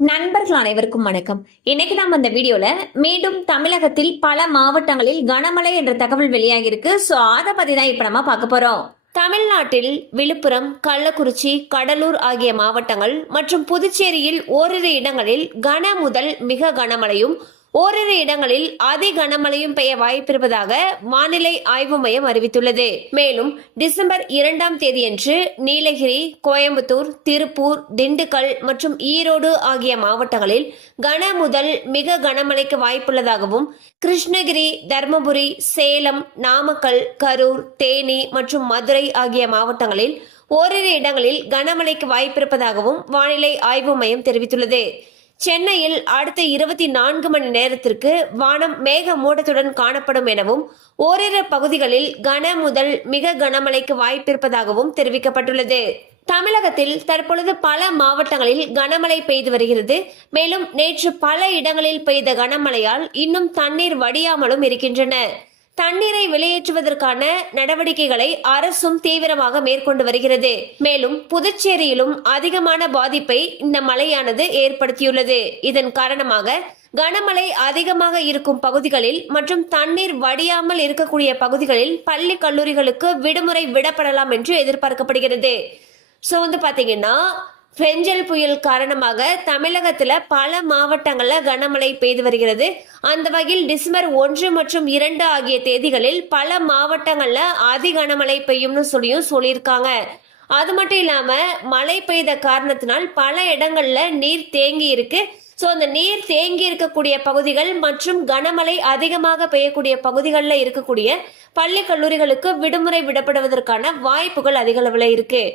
நண்பர்கள் அனைவருக்கும் வணக்கம். இன்னைக்கு நாம இந்த வீடியோல மீண்டும் தமிழகத்தில் பல மாவட்டங்களில் கனமழை என்ற தகவல் வெளியாகிருக்கு ஸோ அதை பத்தி தான் இப்ப நம்ம பார்க்க போறோம். தமிழ்நாட்டில் விழுப்புரம் கள்ளக்குறிச்சி கடலூர் ஆகிய மாவட்டங்கள் மற்றும் புதுச்சேரியில் ஓரிரு இடங்களில் கன முதல் மிக கனமழையும் ஓரிரு இடங்களில் அதி கனமழையும் பெய்ய வாய்ப்பிருப்பதாக வானிலை ஆய்வு மையம் அறிவித்துள்ளது. மேலும் டிசம்பர் இரண்டாம் தேதியன்று நீலகிரி கோயம்புத்தூர் திருப்பூர் திண்டுக்கல் மற்றும் ஈரோடு ஆகிய மாவட்டங்களில் கன முதல் மிக கனமழைக்கு வாய்ப்புள்ளதாகவும் கிருஷ்ணகிரி தர்மபுரி சேலம் நாமக்கல் கரூர் தேனி மற்றும் மதுரை ஆகிய மாவட்டங்களில் ஓரிரு இடங்களில் கனமழைக்கு வாய்ப்பிருப்பதாகவும் வானிலை ஆய்வு மையம் தெரிவித்துள்ளது. சென்னையில் அடுத்த இருபத்தி நான்கு மணி நேரத்திற்கு வானம் மேக மூடத்துடன் காணப்படும் எனவும் ஓரிரு பகுதிகளில் கன முதல் மிக கனமழைக்கு வாய்ப்பிருப்பதாகவும் தெரிவிக்கப்பட்டுள்ளது. தமிழகத்தில் தற்பொழுது பல மாவட்டங்களில் கனமழை பெய்து வருகிறது. மேலும் நேற்று பல இடங்களில் பெய்த கனமழையால் இன்னும் தண்ணீர் வடியாமலும் இருக்கின்றன. தண்ணீரை வெளியேற்றுவதற்கான நடவடிக்கைகளை அரசும் தீவிரமாக மேற்கொண்டு வருகிறது. மேலும் புதுச்சேரியிலும் அதிகமான பாதிப்பை இந்த மழையானது ஏற்படுத்தியுள்ளது. இதன் காரணமாக கனமழை அதிகமாக இருக்கும் பகுதிகளில் மற்றும் தண்ணீர் வடியாமல் இருக்கக்கூடிய பகுதிகளில் பள்ளி கல்லூரிகளுக்கு விடுமுறை விடப்படலாம் என்று எதிர்பார்க்கப்படுகிறது. ஸோ வந்து பார்த்தீங்கன்னா பெஞ்சல் புயல் காரணமாக தமிழகத்துல பல மாவட்டங்கள்ல கனமழை பெய்து வருகிறது. அந்த வகையில் டிசம்பர் ஒன்று மற்றும் இரண்டு ஆகிய தேதிகளில் பல மாவட்டங்கள்ல அதி கனமழை பெய்யும்னு சொல்லியும் சொல்லியிருக்காங்க. அது மட்டும் இல்லாம மழை பெய்த காரணத்தினால் பல இடங்கள்ல நீர் தேங்கி இருக்கு. ஸோ அந்த நீர் தேங்கி இருக்கக்கூடிய பகுதிகள் மற்றும் கனமழை அதிகமாக பெய்யக்கூடிய பகுதிகளில் இருக்கக்கூடிய பள்ளி கல்லூரிகளுக்கு விடுமுறை விடப்படுவதற்கான வாய்ப்புகள் அதிக அளவில் இருக்குது